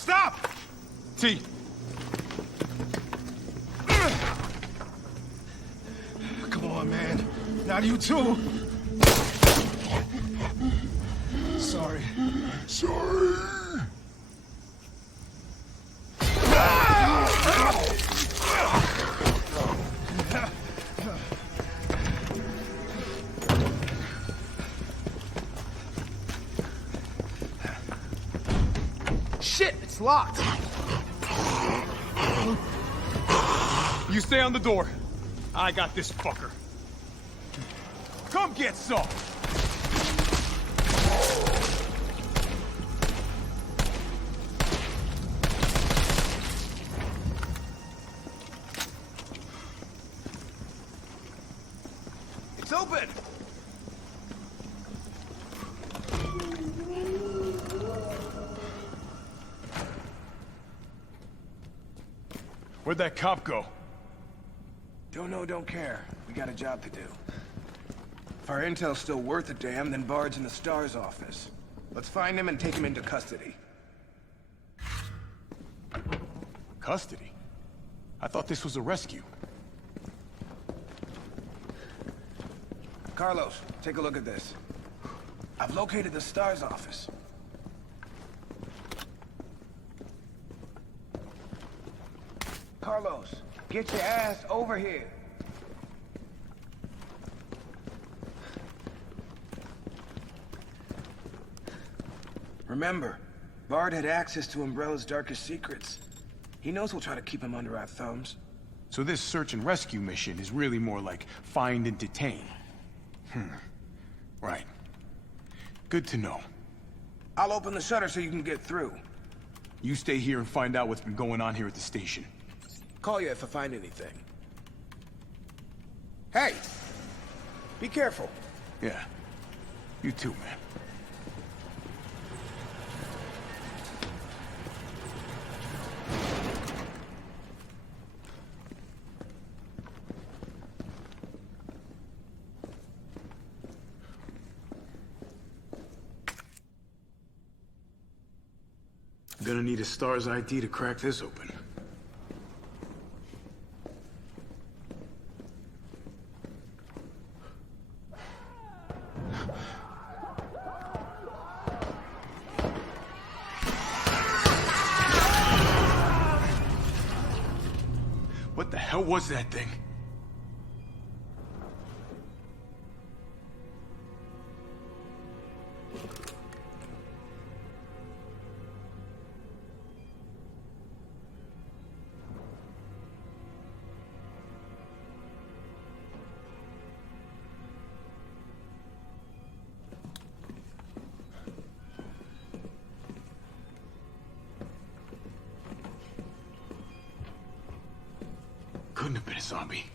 Stop! T. Come on, man. Not you too. Sorry. Sorry. Shit, it's locked. You stay on the door. I got this fucker. Come get some! It's open! Where'd that cop go? Don't know, don't care. We got a job to do. If our intel's still worth a damn, then Bard's in the STARS office. Let's find him and take him into custody. Custody? I thought this was a rescue. Carlos, take a look at this. I've located the STARS office. Carlos, get your ass over here. Remember, Bard had access to Umbrella's darkest secrets. He knows we'll try to keep him under our thumbs. So this search and rescue mission is really more like find and detain. Right. Good to know. I'll open the shutter so you can get through. You stay here and find out what's been going on here at the station. Call you if I find anything. Hey! Be careful. Yeah. You too, man. I'm gonna need a STARS ID to crack this open. What the hell was that thing? Couldn't have been a zombie.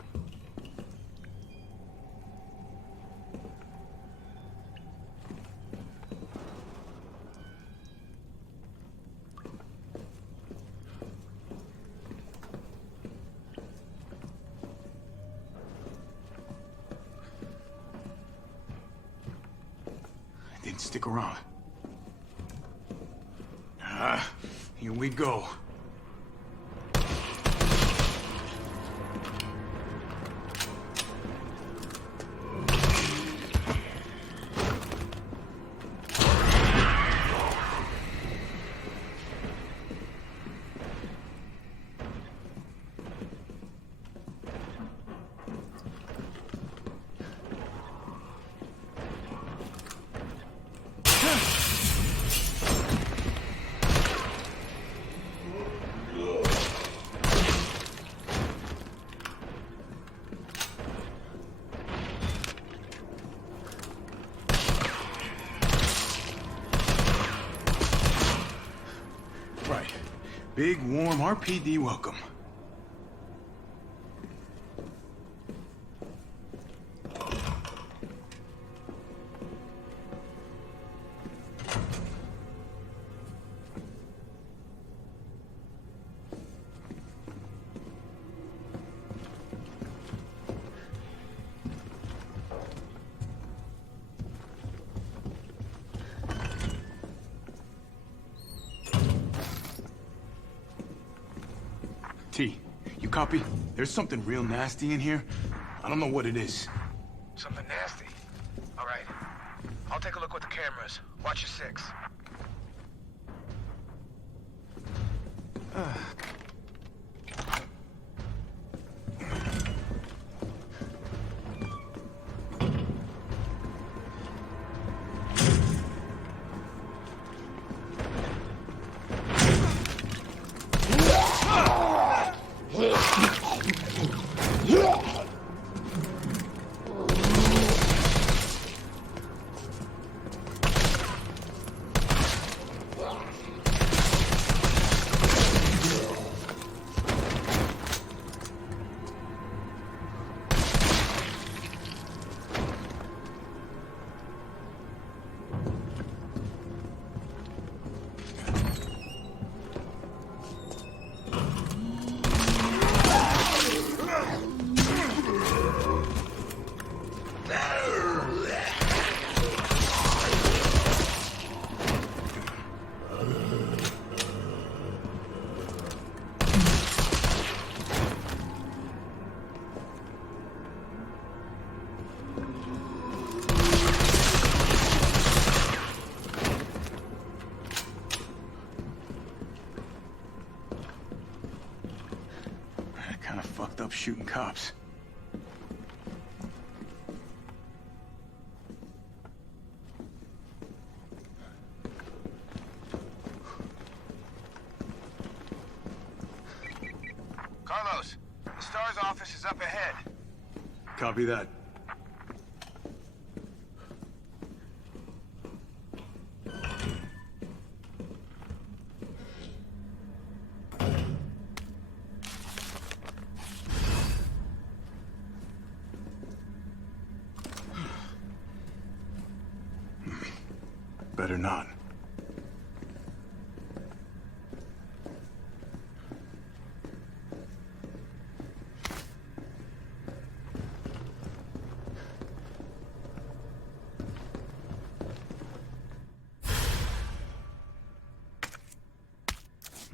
I didn't stick around. Here we go. Right. Big, warm RPD welcome. T, you copy? There's something real nasty in here. I don't know what it is. Something nasty. All right. I'll take a look with the cameras. Watch your six. Kind of fucked up shooting cops. Carlos, the STARS office is up ahead. Copy that. Better not.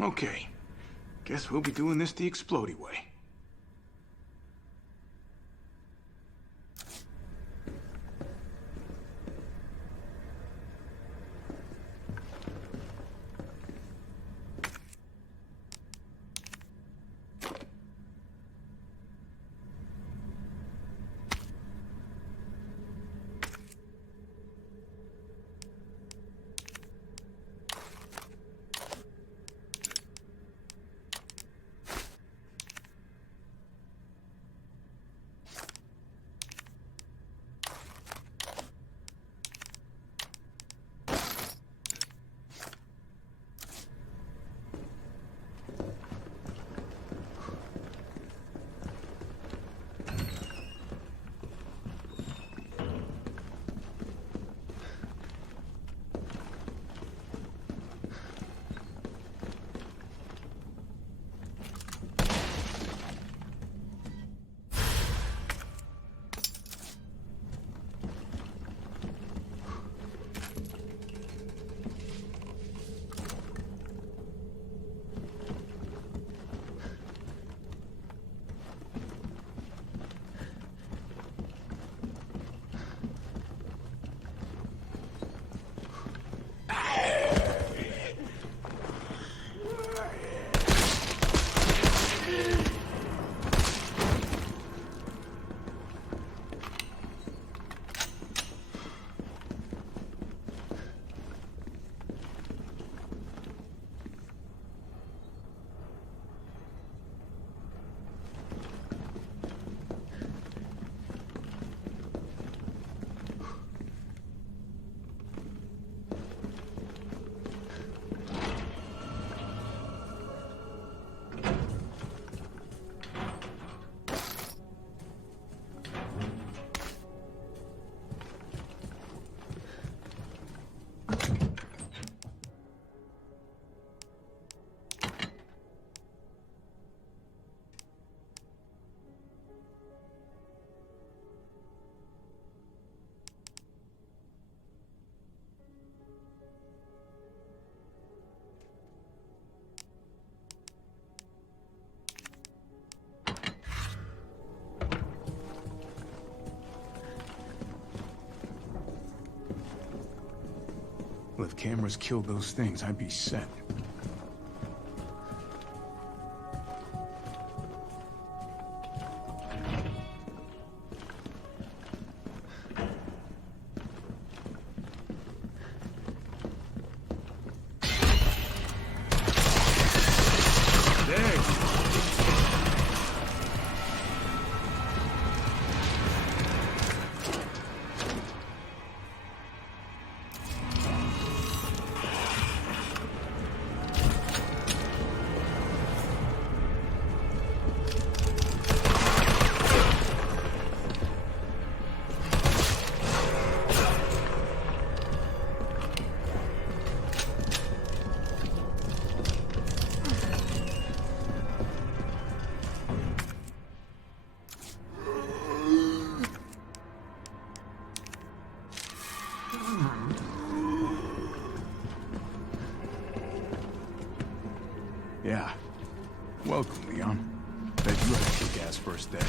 Okay. Guess we'll be doing this the explodey way. Well, if cameras killed those things, I'd be set. Yeah. Welcome, Leon. Bet you had a kick-ass first day.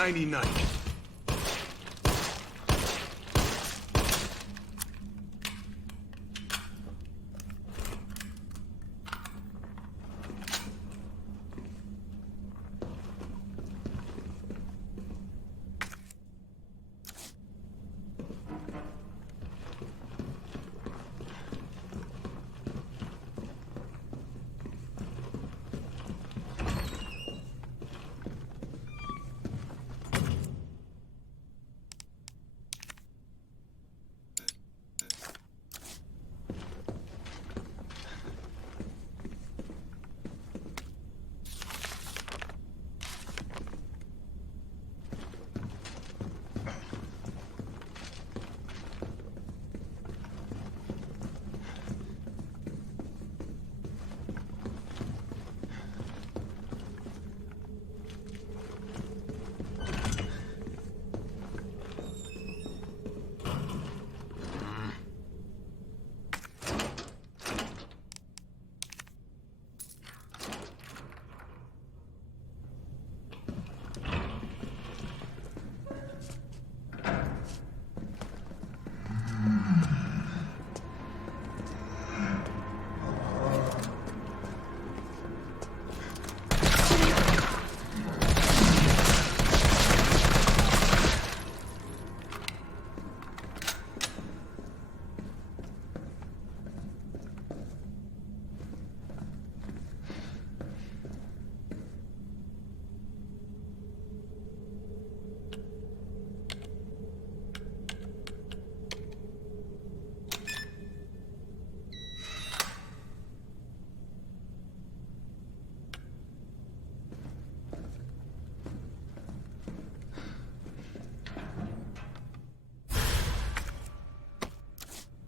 Nighty-night.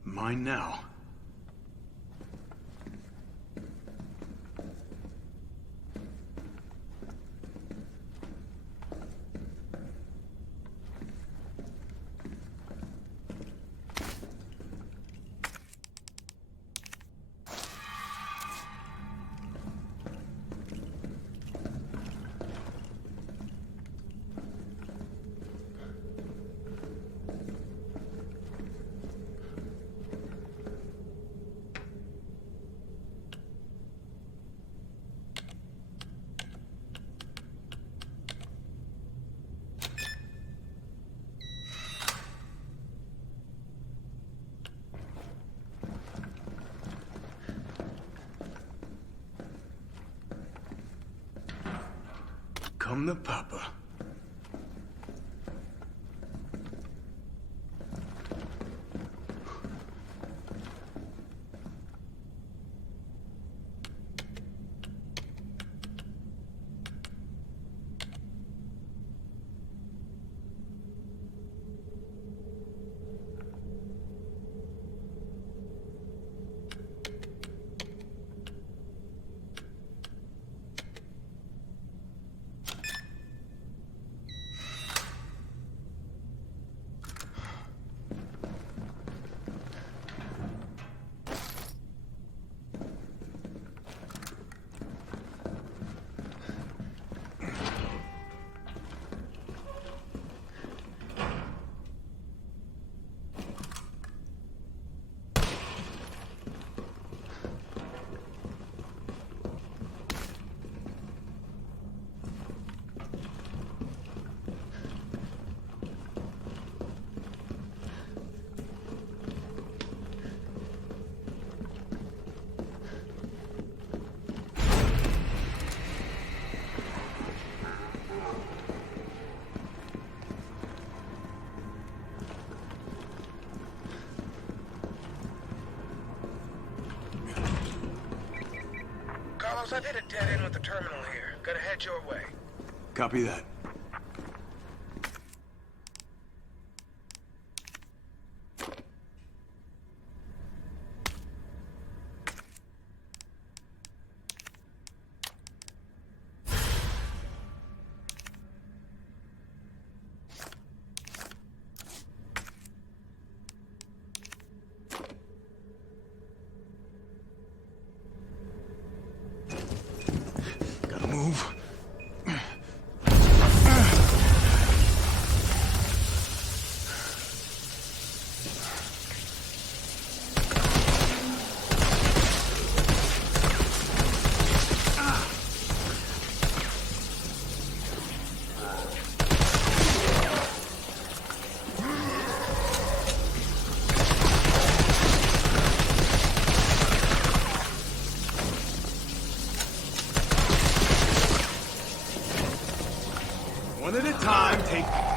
Mine now. Come the Papa. Carlos, I've hit a dead end with the terminal here. Gotta head your way. Copy that. Gotta move. tape?